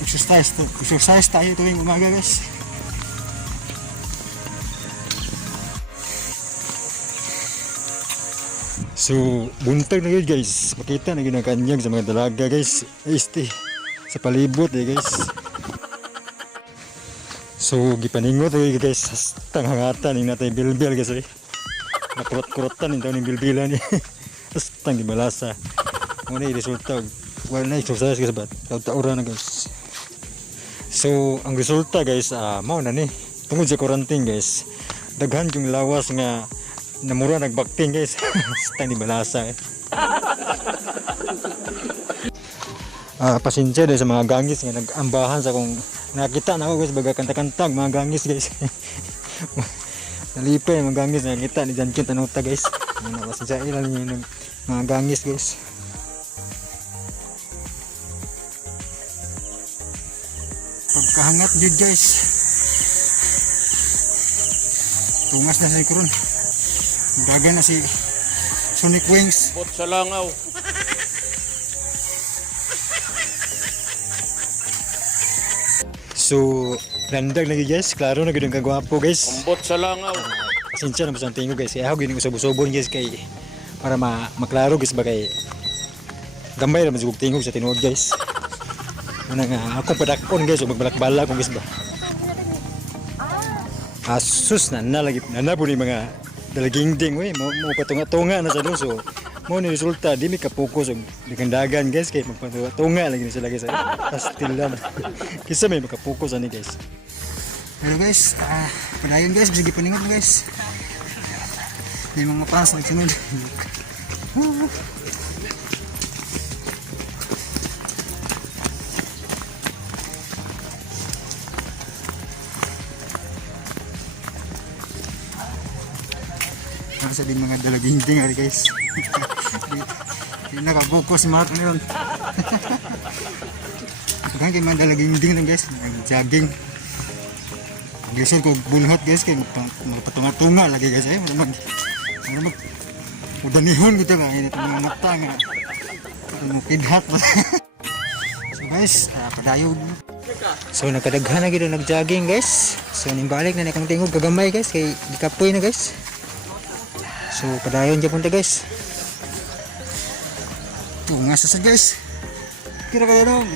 exercise tayo tuwing umaga guys. So buntag na yun guys, makita na yun ang kanyag sa mga dalaga guys. Sa palibot guys. So gipaningot guys, hastang hangatan yung natay bilbil guys nakurot-kurotan yung taon yung bilbilan hastang di malasa. Muna yung resulta, wala na exercise guys ba? Taura na guys. So ang resulta guys, mao na ni tungod sa quarantine guys, daghan yung lawas nga namura nagbakting guys. Hastang di malasa pasensya dahil sa mga gangis nga nag-ambahan sa kung nakita na ako guys baga kanta-kantag mga gangis guys. Nalipay mga gangis nakita ni Jankin Tanuta guys. Pasensya ilan yung mga gangis guys. Pagkahangat jud guys, tungas na sa ikuron, daga na si Sonic Wings bot sa langaw. So landag lagi guys, klaro na gudong kagwapo guys. Bot sa langaw. Pasensya na masang tingog guys, kaya ako gining usab-usabon guys kay para maklaro guys ba kay gambay na masugog tingog sa tinuod guys. Muna nga ako padakon guys, magbalak-bala ko guys ba. Asus na lagi na po ni mga dalaging ding we mo patunga-tunga na sa doon. So mo ni resulta di mi ka-focus og dikandagan guys kay magpatunga lagi ni sila guys. Pastilan. Kisa may maka-focus ani guys. Hello guys, padayon guys, sige paningot guys. Di mga fans nagsunod. Sa din mga dalaginding ari guys. Di nakabuko smart na yun. Saka kayo mga dalaginding lang guys, jogging. Gisod ko bunhot guys, kaya magpatunga-tunga lagi guys. Udanihon gitu ba, ini mga mata nga. Mukidhat ba. So guys, padayog. So nakadaghan na gito nag-jogging guys. So nimbalik na nakang tingog kagamay guys, kay dikapoy na guys. So padayon dyan punta guys. Tungas sa guys. Kira kaya dong.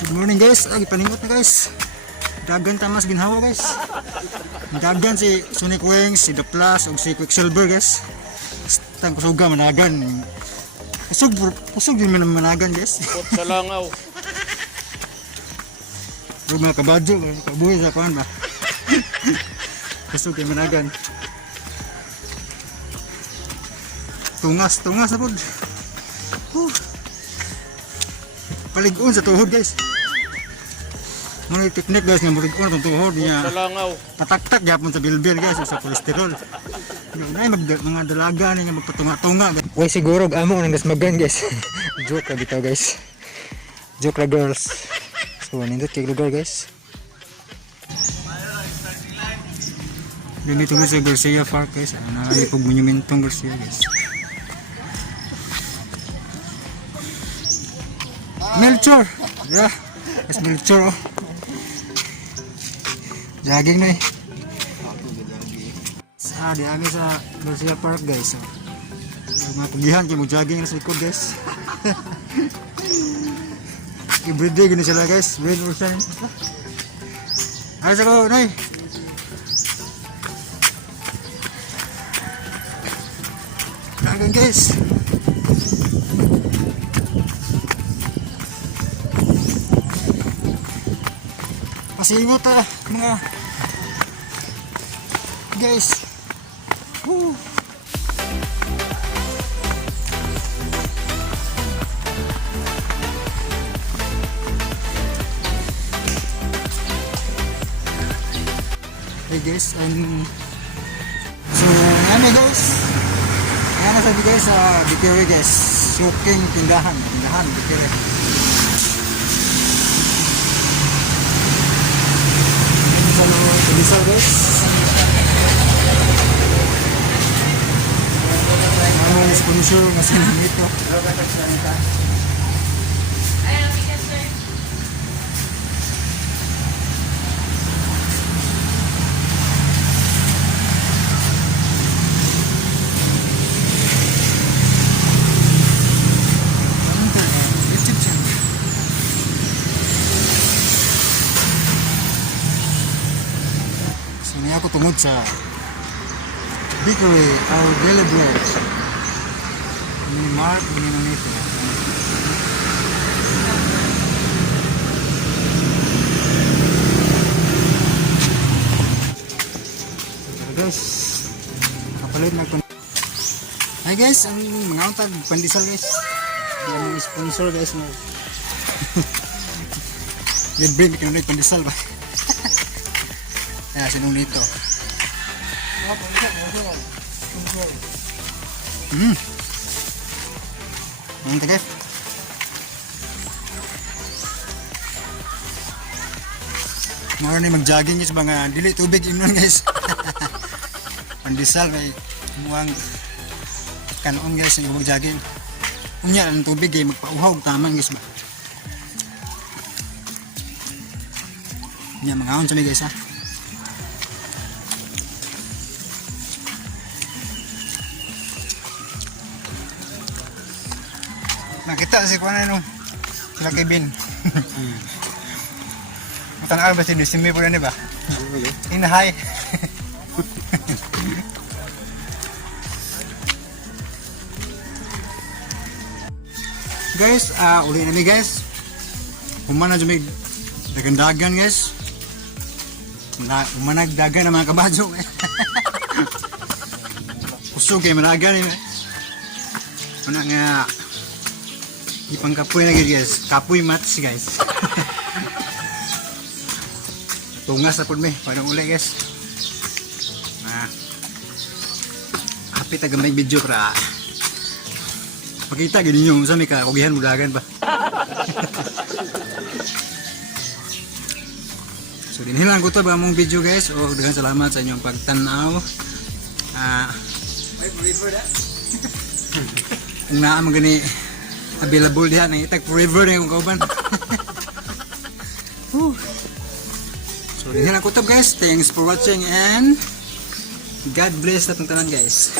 Good morning guys. Paningot na guys. Dagan tamas ginhawa guys. Dagan si Sonic Wings, si The Plus, o si Quicksilver guys. Tang kusuga managan. Kusog din managan guys. Bot sa langaw. Huwag mga kabadyo, kabuhay sa kuhan ba. Kusog din managan. Tungas na po. Paligon sa tuhod guys. Muna yung teknik guys nga paligon sa tuhod niya. Sa langaw. Patak-tak yapon sa bilbil guys, sa kolesterol. Ay mga dalaga niya magpatunga-tunga. Uy siguro amo nang gasmagan guys. Joke lang bitaw guys. Joke lang girls. So nindot kay lugar guys. Dito mo sa Garcia Park guys. Nakalipog monumentong Garcia guys. Melchor. Yeah. Yes, Melchor oh. Jogging na eh. Di kami sa Garcia Park guys. So, mga pagihan kayo mo jogging sa likod guys. Everyday gini sila guys. Rain or shine. Ayos ako, Nay. Jogging guys. Pasingot mga guys. Woo. Hey guys, so yan guys. Yan na sabi guys sa Bikiri guys. Suking tindahan Bikiri. pandesal guys. Ang sponsor nga sa nito. Sini ako tungod sa bakery or deli bread. Ini Mark, ini nito. So guys, kapalit na ko. Hi guys, ang mga untag pandesal guys. Yan ang sponsor guys mo. Libre ka na pandesal ba? Sinong dito. Ang tagay. Mara na mag-jogging guys, mga dili tubig imnon guys. Pandesal may muang kanon guys, yung mag-jogging. Unya ang tubig ay magpauhaw taman guys ba. Unya mga on sa may guys ha. Nakita si kuan ano sila kay Ben. Matanaw ba si Simi po na ba? Inahay. Guys, uli na mi guys. Humana jud dagan-dagan guys. Humanag dagan ang mga kabadyo. Usog kay malagan ni. Ana nga ipang kapoy na guys, kapoy mats guys. Tungas na po may, parang uli guys. Happy tagamay video para makita gini nyo sa may kakugihan mulagan ba. So dinhilan ko to ba mong video guys. O daghang salamat sa inyong pagtanaw. Kung naamang gani available diyan ng itag forever na yung kauban. So, din lang kutob guys. Thanks for watching and God bless natong tanan guys.